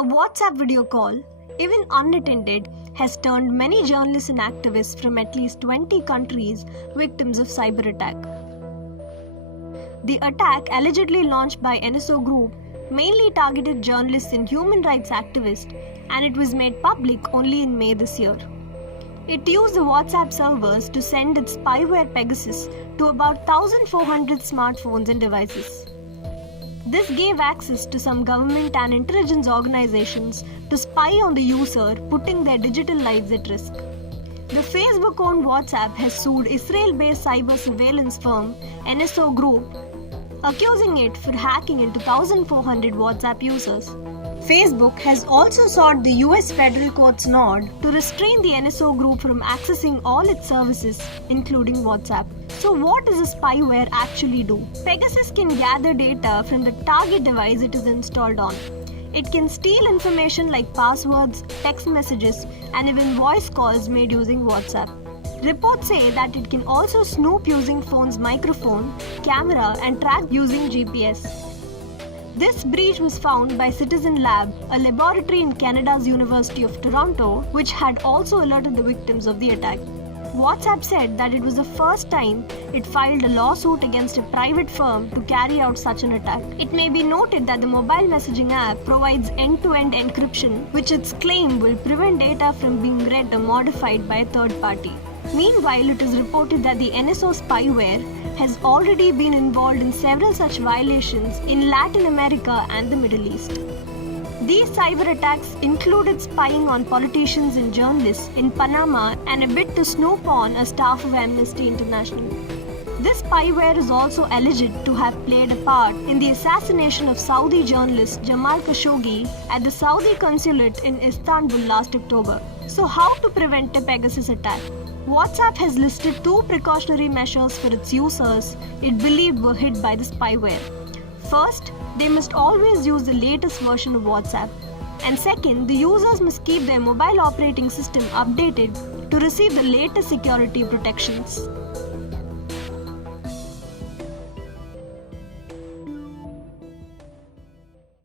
A WhatsApp video call, even unattended, has turned many journalists and activists from at least 20 countries victims of cyber attack. The attack, allegedly launched by NSO Group, mainly targeted journalists and human rights activists, and it was made public only in May this year. It used the WhatsApp servers to send its spyware Pegasus to about 1,400 smartphones and devices. This gave access to some government and intelligence organizations to spy on the user, putting their digital lives at risk. The Facebook-owned WhatsApp has sued Israel-based cyber surveillance firm NSO Group, accusing it for hacking into 1,400 WhatsApp users. Facebook has also sought the US federal court's nod to restrain the NSO Group from accessing all its services, including WhatsApp. So what does a spyware actually do? Pegasus can gather data from the target device it is installed on. It can steal information like passwords, text messages, and even voice calls made using WhatsApp. Reports say that it can also snoop using phone's microphone, camera, and track using GPS. This breach was found by Citizen Lab, a laboratory in Canada's University of Toronto, which had also alerted the victims of the attack. WhatsApp said that it was the first time it filed a lawsuit against a private firm to carry out such an attack. It may be noted that the mobile messaging app provides end-to-end encryption, which its claim will prevent data from being read or modified by a third party. Meanwhile, it is reported that the NSO spyware has already been involved in several such violations in Latin America and the Middle East. These cyber attacks included spying on politicians and journalists in Panama and a bid to snoop on a staff of Amnesty International. This spyware is also alleged to have played a part in the assassination of Saudi journalist Jamal Khashoggi at the Saudi consulate in Istanbul last October. So how to prevent a Pegasus attack? WhatsApp has listed 2 precautionary measures for its users it believed were hit by the spyware. First, they must always use the latest version of WhatsApp. And second, the users must keep their mobile operating system updated to receive the latest security protections.